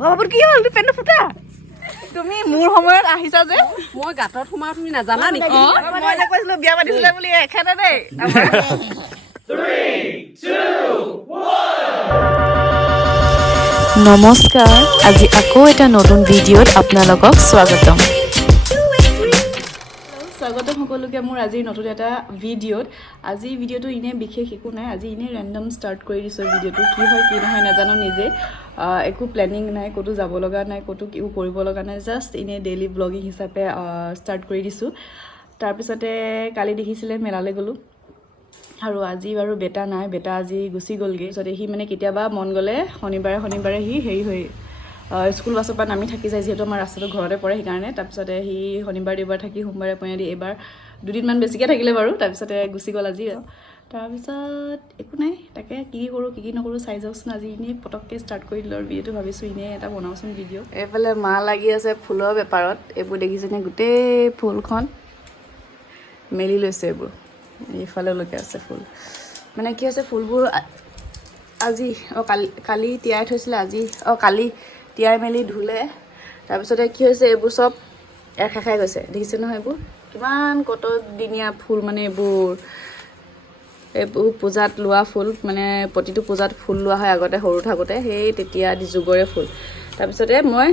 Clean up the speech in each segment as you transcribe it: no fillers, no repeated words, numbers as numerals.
বাবুৰ কি হ'ল তুই পেণ্টটো ফুটা তুমি মোৰ সময়ত আহিছা যে মই গাঁতত সোমাও তুমি নাজানা নেকি মই যে কৈছিলো বিয়া পাতিছিলে বুলি এখেতে দেই 3, 2, 1 নমস্কাৰ আজি আকৌ এটা নতুন ভিডিঅ'ত আপোনালোকক স্বাগতম সকলোকে মোৰ আজি নতুন এটা ভিডিঅ'ত আজি ভিডিঅ'টো ইনে বিশেষ একো নাই আজি ইনে ৰেণ্ডম ষ্টাৰ্ট কৰি দিছোঁ ভিডিঅ'টো কি হয় কি নহয় নাজানো নিজে একো প্লেনিং নাই ক'তো যাব লগা নাই ক'তো কিও কৰিব লগা নাই জাষ্ট ইনে ডেইলি ব্লগিং হিচাপে ষ্টাৰ্ট কৰি দিছোঁ তাৰপিছতে কালি দেখিছিলে মেলালৈ গ'লোঁ আৰু আজি বাৰু বেটা নাই বেটা আজি গুচি গ'লগৈ তাৰপিছতে সি মানে কেতিয়াবা মন গ'লে শনিবাৰে সি হেৰি হৈ স্কুল বাছৰ পৰা নামি থাকি যায় যিহেতু আমাৰ ৰাস্তাটো ঘৰতে পৰে সেইকাৰণে তাৰপিছতে সি শনিবাৰ দেওবাৰ থাকি সোমবাৰে পইয়া দি এইবাৰ দুদিনমান বেছিকৈ থাকিলে বাৰু তাৰপিছতে গুচি গ'ল আজি তাৰপিছত একো নাই তাকে কি কৰোঁ কি নকৰোঁ চাই যাওকচোন আজি এনেই পটককৈ ষ্টাৰ্ট কৰি দিলোঁ আৰু ভিডিঅ'টো ভাবিছোঁ এনেই এটা বনাওঁচোন ভিডিঅ' এইফালে মা লাগি আছে ফুলৰ বেপাৰত এইবোৰ দেখিছেনে গোটেই ফুলখন মেলি লৈছে এইবোৰ এইফালেলৈকে আছে ফুল মানে কি হৈছে ফুলবোৰ আজি কালি তিয়াই থৈছিলে আজি কালি তিয়াই মেলি ধুলে তাৰপিছতে কি হৈছে এইবোৰ চব খাই গৈছে দেখিছে নহয় এইবোৰ কিমান কতদিনীয়া ফুল মানে এইবোৰ পূজাত লোৱা ফুল মানে প্ৰতিটো পূজাত ফুল লোৱা হয় আগতে সৰু থাকোঁতে সেই তেতিয়া যুগৰে ফুল তাৰপিছতে মই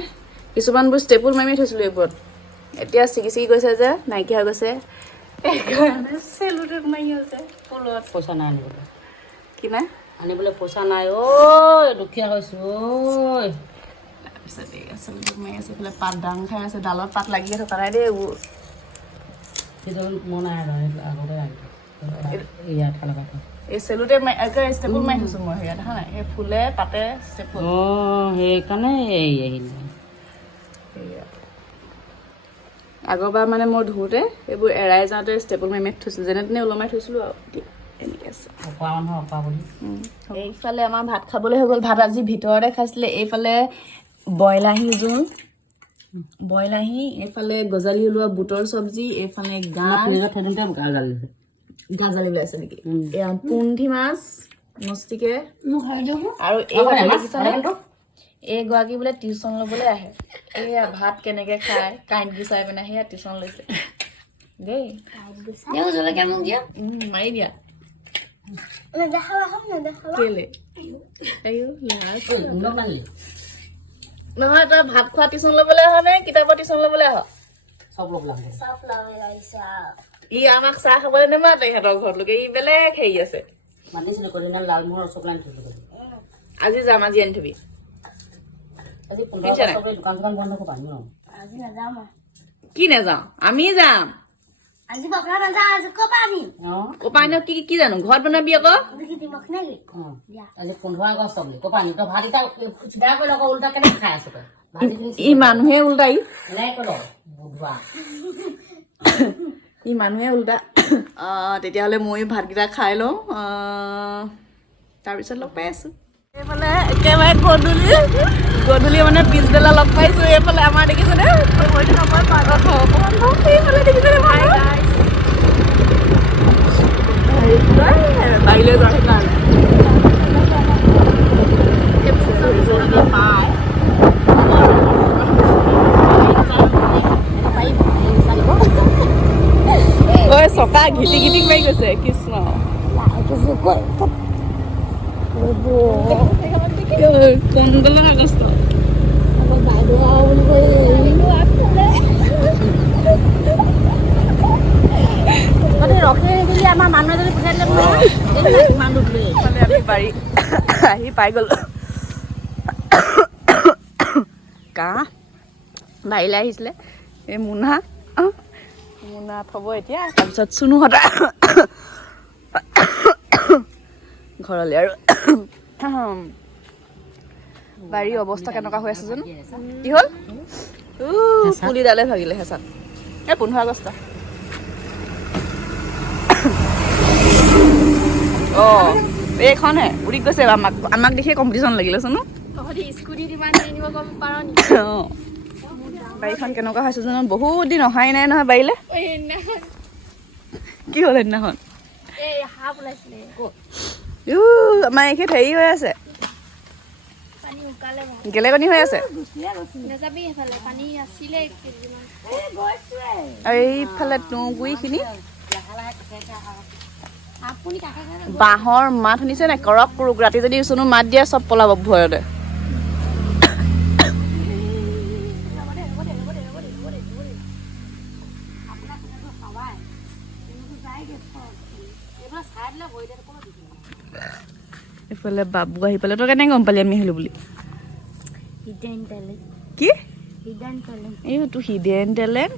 কিছুমানবোৰ ষ্টেপুল মাৰি থৈছিলোঁ এইবোৰত এতিয়া ছিগি গৈছে যে নাইকিয়া হৈ গৈছে চেলুটেপ মাৰি আছে ফুলত পইচা নাই আনিবলৈ কি নাই আনিবলৈ পইচা নাই ঐ দুখীয়া হৈছোঁ ঐ তাৰপিছতে চেলুটেপ মাৰি আছে এইফালে পাত ডাং খাই আছে ডালত পাত লাগি থকা নাই দেই এইবোৰ সেইটো মই নাই আগতে ইয়াত লগাই থওঁ এই চেলুটেপ ষ্টেপুল মাৰি থৈছোঁ মই সেয়া দেখা নাই সেই ফুলে পাতে ষ্টেপুল সেইকাৰণে এই আহিলে আগৰবাৰ মানে মই ধুওঁতে এইবোৰ এৰাই যাওঁতে ষ্টেপুল মাৰি থৈছিলোঁ যেনে তেনে ওলমাই থৈছিলোঁ আৰু এনেকৈ আছে এইফালে আমাৰ ভাত খাবলৈ হৈ গ'ল ভাত আজি ভিতৰতে খাইছিলে এইফালে বইলাহী জোল বইলাহী এইফালে গজালি ওলোৱা বুটৰ চব্জি এইফালে গাজালি ওলাইছে নেকি এয়া পুঠি মাছ মস্তিকে আৰু এইগৰাকী বোলে টিউশ্যন ল'বলৈ আহে এয়া ভাত কেনেকৈ খায় কাঁইট গুচাই পিনে সেয়া টিউশ্যন লৈছে দেই মাৰি দিয়া কেলে নহয় তই ভাত খোৱা টিউশ্যন ল'বলৈ আহ নে কিতাপৰ টিউশ্যন ল'বলৈ আহ ই আমাক চাহ খাবলৈ নেমাতে ইহঁতৰ ঘৰলৈকে ই বেলেগ হেৰি আছে আজি যাম আজি আনি থবি কি নাযাওঁ আমি যাম কপা আনি কি জানো ঘৰত বনাবি আকৌ ই মানুহে উল্টাই ই মানুহে উল্টা তেতিয়াহ'লে ময়ো ভাতকেইটা খাই লওঁ তাৰপিছত লগ পাই আছোঁ এইফালে একেবাৰে গধূলি মানে পিছবেলা লগ পাইছোঁ এইফালে আমাৰ দেখিছেনে এইফালে দেখিছেনে বাৰীলৈ যোৱা সেইকাৰণে পায় ঐ চকা ঘিটি ঘিটি মাৰি গৈছে কৃষ্ণ কোনগোলা আগষ্ট ৰখি দিলে আমাৰ মানুহ এজনী পঠাই দিলে আমি বাৰী আহি পাই গ'লো কাহ বাৰীলৈ আহিছিলে এই মোনা থ'ব এতিয়া তাৰপিছত চুনুহঁতৰ ঘৰলৈ আৰু বাৰীৰ অৱস্থা কেনেকুৱা হৈ আছে জানো কি হ'ল পুলিডালে ভাগিলে হেঁচাত এই 15 আগষ্ট এইখনহে উৰি গৈছে আমাক দেখিয়ে কম্পিটিশ্যন লাগিলে চোনো বাৰীখন কেনেকুৱা হৈছে জানো বহুত দিন অহাই নাই নহয় বাৰীলৈ কি হ'ল সেইদিনাখন আমাৰ এইখিনিত হেৰি হৈ আছে গেলেকনি হৈ আছে এইফালে তুঁহগুৰিখিনি বাঁহৰ মাত শুনিছে নাই কৰক কৰোক ৰাতি যদি চুনো মাত দিয়ে চব পলাব ভয়তে এইফালে বাবু আহি পালে তই কেনেকৈ গম পালি আমি আহিলো বুলি কি এইটো হিডেন টেলেণ্ট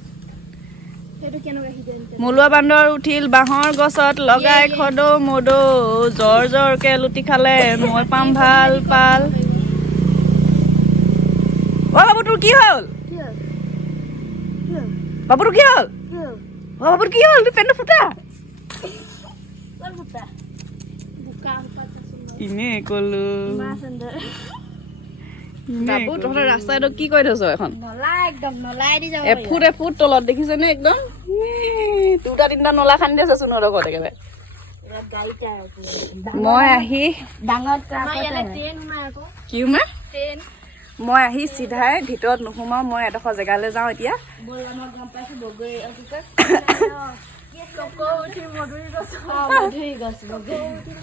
মলুৱা বান্দৰ উঠিল বাঁহৰ গছত লগাই খদৌ মদৌ জ্বৰ জ্বৰকে লুটি খালে মই পাম ভাল পাল অ বাবু তোৰ কি হ'ল বাবু তোৰ কি হ'ল অ বাবু কি হ'ল তোৰ পেণ্টটো ফুটা ইনে কলো বাবু তহঁতৰ ৰাস্তাটো কি কৈ থৈছ এখন এফুট তলত দেখিছেনে একদম 2-3টা নলা খান্দি আছে চোনৰ ঘৰত একেবাৰে মই আহি কি সোমাই মই আহি চিধাই ভিতৰত নোসোমাওঁ মই এডোখৰ জেগালৈ যাওঁ এতিয়া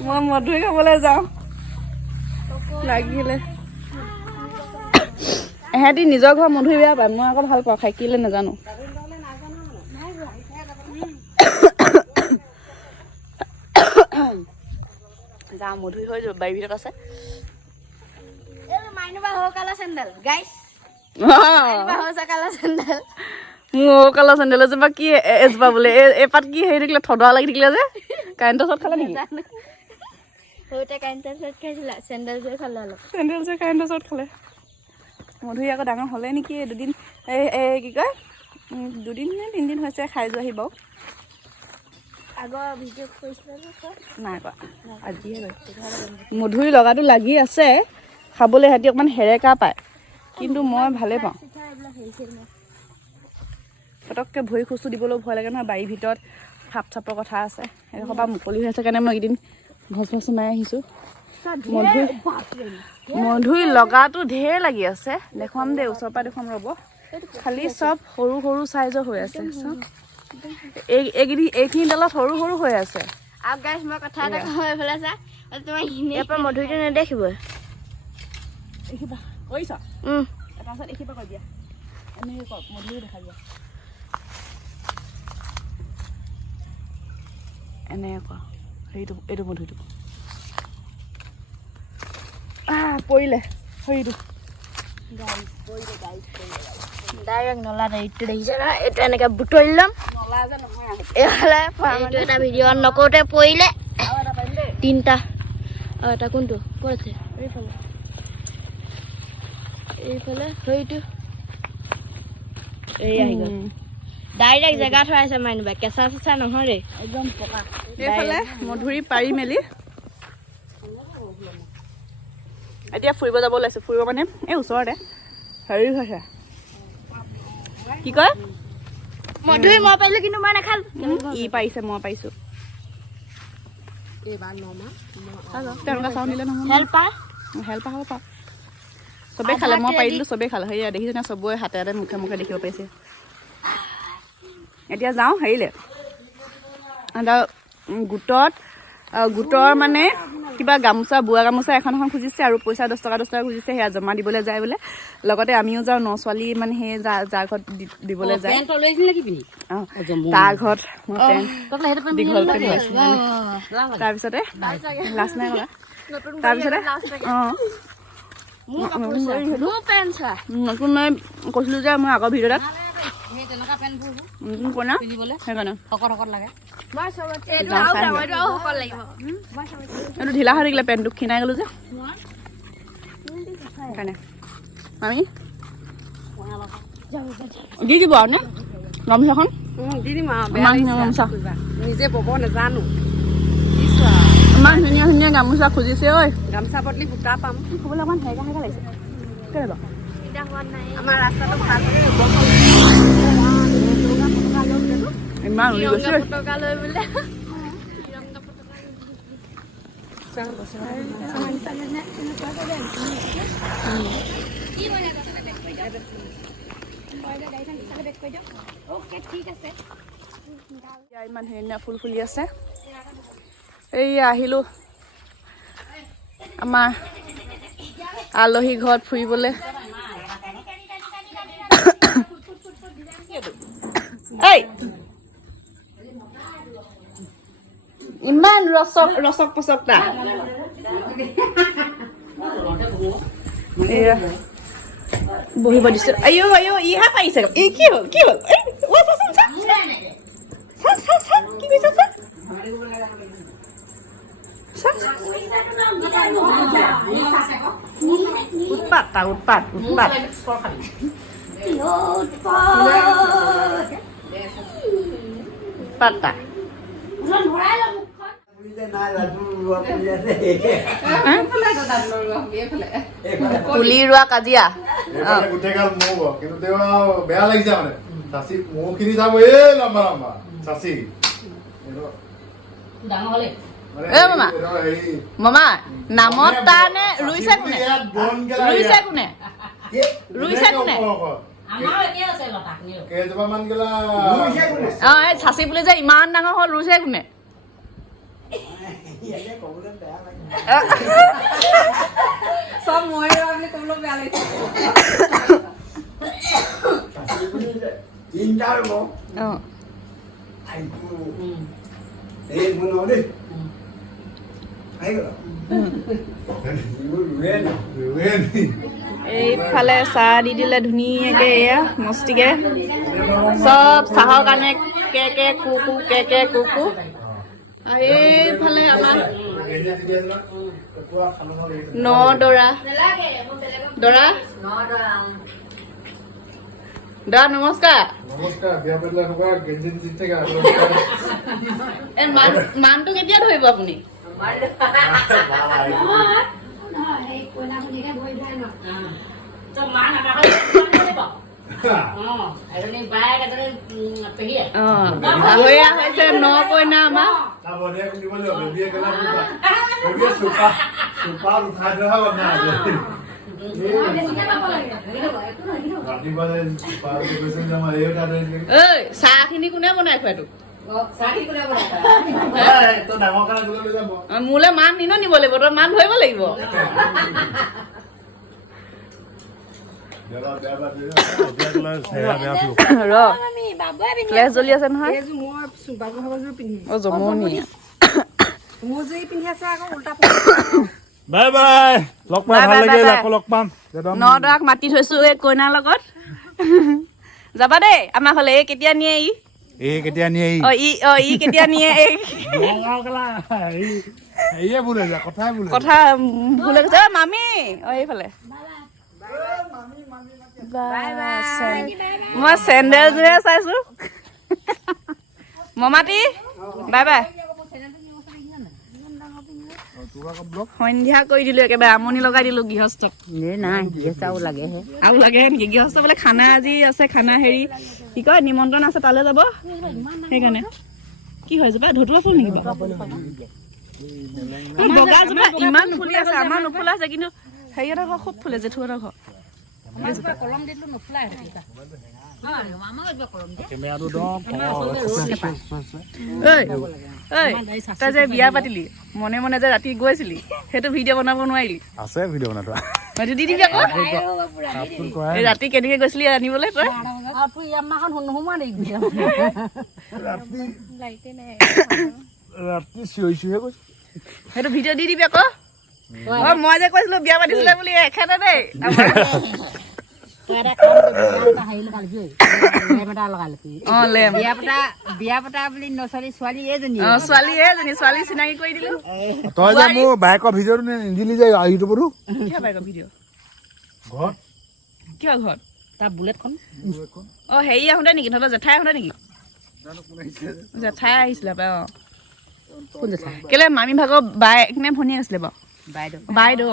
মই মধুৰি খাবলৈ যাওঁ লাগিলে এহেঁতি নিজৰ ঘৰ মধুৰি বেয়া পায় মই আকৌ ভাল পাওঁ খাই কিলে নাজানো যাওঁ মধুৰি হৈ যাব বাৰীৰ ভিতৰত আছে মোৰ কালা চেণ্ডেল এজোপা কি এজোপা বোলে এপাত কি হেৰি থাকিলে থদুৱা লাগি থাকিলে যে কাৰেণ্টৰ ওচৰত খালে নেকি চেণ্ডেল যে কাৰেণ্টৰ ওচৰত খালে মধুৰি আকৌ ডাঙৰ হ'লে নেকি দুদিন এই কি কয় 2 নে 3 দিন হৈছে খাই যোৱাহি বাৰু নাই কোৱা আজিহে মধুৰি লগাটো লাগি আছে খাবলৈ সিহঁতি অকণমান সেৰেকা পায় কিন্তু মই ভালেই পাওঁ পটককৈ ভৰি খোজটো দিবলৈও ভয় লাগে নহয় বাৰীৰ ভিতৰত সাপ চাপৰ কথা আছে এডোখৰ পৰা মুকলি হৈ আছে কাৰণে মই এইকেইদিন ভজ মাৰি আহিছোঁ মধুৰি লগাটো ঢেৰ লাগি আছে দেখুৱাম দেই ওচৰৰ পৰা দেখুৱাম ৰ'ব খালি চব সৰু সৰু চাইজৰ হৈ আছে চব এইখিনি ডালত সৰু সৰু হৈ আছে মধুৰিটো নেদেখিব এনেকুৱা এইটো মধুৰিটো পৰিলে হেৰিটো ডাইৰেক্ট নলাত এইটো দেখিছে না এইটো এনেকৈ বুটলি ল'ম এইফালে এইটো এটা ভিডিঅ' অন নকৰোঁতে পৰিলে 3টা আৰু এটা কোনটো ক'ত আছে এইফালে সেইটো এই আহি গ'ল ডাইৰেক্ট জেগা থৈ আছে মানুহ কেঁচা চেঁচা নহয় দেই একদম পকা এইফালে মধুৰি পাৰি মেলি এতিয়া ফুৰিব যাব ওলাইছোঁ ফুৰিব মানে এই ওচৰতে হেৰি হৈছে কি কয় মধুৰি মই পাৰিলোঁ কিন্তু মই নাখালোঁ ই পাৰিছে মই পাৰিছোঁ তেওঁলোকে চাউন দিলে নহয় হেল্প হ'ব পাৰ চবেই খালে মই পাৰি দিলোঁ চবেই খালে সেয়া দেখিছে নে চবৰে হাতে হাতে মুখে মুখে দেখিব পাৰিছে এতিয়া যাওঁ হেৰিলে গোটৰ মানে কিবা গামোচা বোৱা গামোচা এখন খুজিছে আৰু পইচা 10 টকা খুজিছে সেয়া জমা দিবলৈ যায় বোলে লগতে আমিও যাওঁ 9 ছোৱালী মানে সেই যাৰ ঘৰত দিবলৈ যায় তাৰ ঘৰত দীঘল পেণ্ট তাৰপিছতে লাষ্ট নাই কৰা তাৰপিছতে নতুন মই কৈছিলোঁ যে মই আগৰ ভিডিঅ'ত এইটো ঢিলা হৈ থাকিলে পেণ্টটো খিনাই গ'লো যে সেইকাৰণে আমি দি দিব আৰু নে গামোচাখন দি দিম গামোচা নিজে বব নাজানো ইমান ধুনীয়া ধুনীয়া গামোচা খুজিছে ঐ গামোচা বদলি বুটা পাম খাবলৈ অকণমান হেগা হেগা লাগিছে কেলৈ বাৰু আমাৰ ৰাস্তাটো ভাল ইমান উৰি গৈছে ইমান ধুনীয়া ফুল ফুলি আছে এই আহিলোঁ আমাৰ আলহী ঘৰত ফুৰিবলৈ এই ইমান ৰচক পচক তা এয়া বহিব দিছো আইও ইহা পাৰিছে এই কি হ'ল কি কৈছে উৎপাত পুলি ৰোৱা কাজিয়া গোটেইগাল মৌ কিন্তু তেওঁ বেয়া লাগিছে মানে চাচি মৌখিনি চাব লম্বা লম্বা চাচি মামা নামত তাৰনে ৰুইছে কোনে কেইজোপামান গেলা এই চাচি পুলি যে ইমান ডাঙৰ হ'ল ৰুইছে কোনে চব মই বুলি ক'বলৈ বেয়া লাগিছে এইফালে চাহ দি দিলে ধুনীয়াকে এয়া মস্তিকে চব চাহৰ কাৰণে কে কুকু এইফালে আমাৰ দৰা নমস্কাৰ মানটো কেতিয়া ধৰিব আপুনি হৈছে ন কইনা আমাৰ চাহ খিনি কোনে বনাই খুৱাই তোক মোলে মান নিব লাগিব তই মান ধৰিব লাগিব ফ্লেছ জ্বলি আছে নহয় জমনি বাই বাই লগ পাই ভাল লাগিল আকৌ লগ পাম নদাক মাতি থৈছো এই কইনাৰ লগত যাবা দেই আমাৰ ফালে এই কেতিয়া নিয়ে ই কেতিয়া নিয়ে ই কেতিয়া নিয়ে কথা ভুলে গৈছে মামী এইফালে মই চেণ্ডেলযোৰে চাইছো মমাটি বাই বাই সন্ধিয়া কৰি দিলো একেবাৰে আমনি লগাই দিলো গৃহস্থক আৰু লাগে নেকি গৃহস্থ বোলে খানা আজি আছে খানা হেৰি কি কয় নিমন্ত্ৰণ আছে তালৈ যাব সেইকাৰণে কি হয় জোপা ধতুৱা ফুল নেকি বগা জোপা ইমান ফুলি আছে আমাৰ নুফুলা আছে কিন্তু হেৰিহঁতৰ ঘৰ খুব ফুলে জেঠুহঁতৰ ঘৰ তই যে বিয়া পাতিলি মনে মনে যে ৰাতি গৈছিলি সেইটো ভিডিঅ' বনাব নোৱাৰিলি আছে ভিডিঅ' বনাটো দি দিবি আকৌ ৰাতি কেনেকে গৈছিলি আনিবলৈ তই ৰাতি চিঞৰিছোহে কৈছো সেইটো ভিডিঅ' দি দিবি আকৌ মই যে কৈছিলো বিয়া পাতিছিলে বুলি এখেতে দেই ছোৱালী চিনাকি কৰি দিলো তই যে মোৰ বাইকৰ ভিডিঅ'টো নিদিলি যে ইউটিউবতো কিয় বাইকৰ ভিডিঅ' ঘৰত কিয় ঘৰত তাৰ বুলেটখন হেৰি আহোঁতে নেকি তহঁতৰ জেঠাই আহোঁতে নেকি জেঠাই আহিছিলে কেলে মামী ভাগৰ বাইক নে ভনীয়েক আছিলে বাৰু বাইদেউ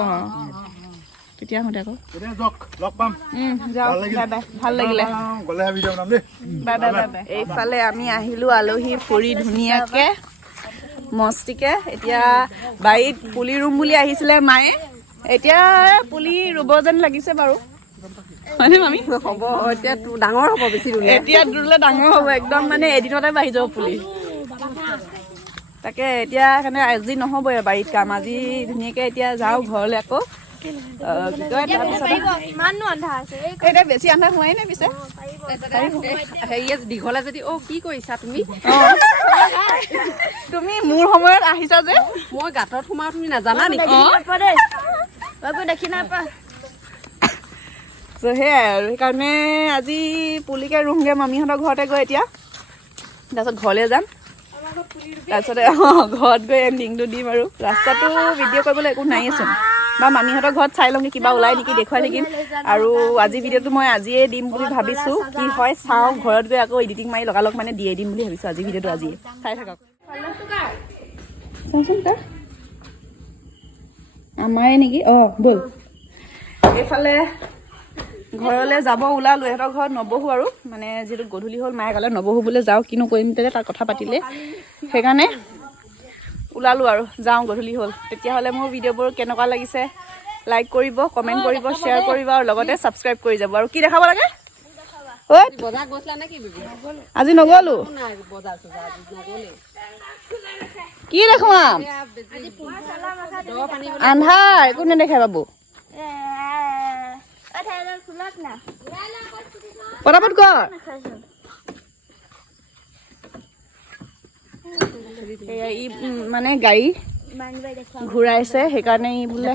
তেতিয়া আহোঁতে আকৌ ভাল লাগিলে এইফালে আমি আহিলো আলহী ফুৰি ধুনীয়াকে মস্তিকে এতিয়া বাৰীত পুলি ৰুম বুলি আহিছিলে মায়ে এতিয়া পুলি ৰুব যেন লাগিছে বাৰু হয়নে মামি হ'ব এতিয়া ডাঙৰ হ'ব বেছি ৰুলে এতিয়া ৰুলে ডাঙৰ হ'ব একদম মানে এদিনতে বাঢ়ি যাব পুলি তাকে এতিয়া সেইকাৰণে আজি নহ'বই বাৰীত কাম আজি ধুনীয়াকৈ এতিয়া যাওঁ ঘৰলৈ আকৌ কি কয় তাৰপিছতে ইমানো আন্ধাৰ আছে এতিয়া বেছি আন্ধাৰ হোৱাই নাই পিছে হেৰিয়ে দীঘলে যদি কি কৰিছা তুমি তুমি মোৰ সময়ত আহিছা যে মই গাঁতত সোমাও তুমি নাজানা নেকি দেখি নাপা সেয়াই আৰু সেইকাৰণে আজি পুলিকে ৰুমগৈ মামীহঁতৰ ঘৰতে গৈ এতিয়া তাৰপিছত ঘৰলৈ যাম তাৰপিছতে ঘৰত গৈ এণ্ডিংটো দিম আৰু ৰাস্তাটো ভিডিঅ' কৰিবলৈ একো নাইয়েচোন বা মামীহঁতৰ ঘৰত চাই লওঁগৈ কিবা ওলাই নেকি দেখুৱাই থাকিম আৰু আজি ভিডিঅ'টো মই আজিয়ে দিম বুলি ভাবিছোঁ কি হয় চাওঁ ঘৰত গৈ আকৌ এডিটিং মাৰি লগালগ মানে দিয়ে দিম বুলি ভাবিছোঁ আজি ভিডিঅ'টো আজিয়ে চাই থাকক চাওঁচোন তাৰ আমাৰে নেকি অঁ ব'ল এইফালে ঘৰলৈ যাব ওলালোঁ ইহঁতৰ ঘৰত নবহোঁ আৰু মানে যিহেতু গধূলি হ'ল মায়ে ক'লে নবহোঁ বোলে যাওঁ কিনো কৰিম তেতিয়া তাৰ কথা পাতিলে সেইকাৰণে ওলালোঁ আৰু যাওঁ গধূলি হ'ল তেতিয়াহ'লে মোৰ ভিডিঅ'বোৰ কেনেকুৱা লাগিছে লাইক কৰিব কমেণ্ট কৰিব শ্বেয়াৰ কৰিব আৰু লগতে ছাবস্ক্ৰাইব কৰি যাব আৰু কি দেখাব লাগে ঐ বজাৰ গৈছিলা নেকি আজি নগ'লোঁ বজাৰ নগ'লে কি দেখুৱাম আন্ধাৰ একো নেদেখে বাবু পটাপট কৰ এয়া ই মানে গাড়ী ঘূৰাইছে সেইকাৰণে ই বোলে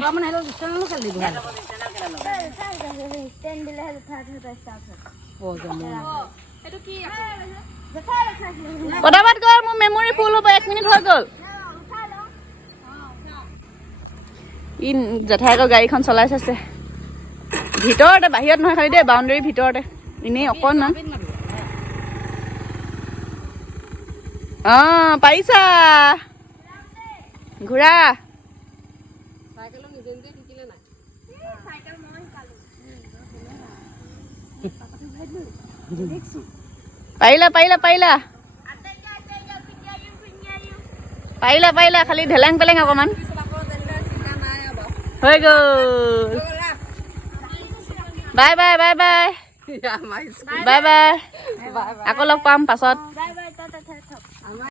পটাপট কৰ মোৰ মেমৰি ফুল হ'ব 1 মিনিট হৈ গ'ল ই জেঠাইকৰ গাড়ীখন চলাই চাইছে ভিতৰতে বাহিৰত নহয় খালি দেই বাউণ্ডেৰীৰ ভিতৰতে এনেই অকণমান অঁ পাৰিছা ঘূৰা পাৰিলা পাৰিলা পাৰিলা পাৰিলা পাৰিলা খালি ঢেলেং পেলেং অকণমান হৈ গ'ল bye bye bye bye bye bye আকৌ লগ পাম পাছত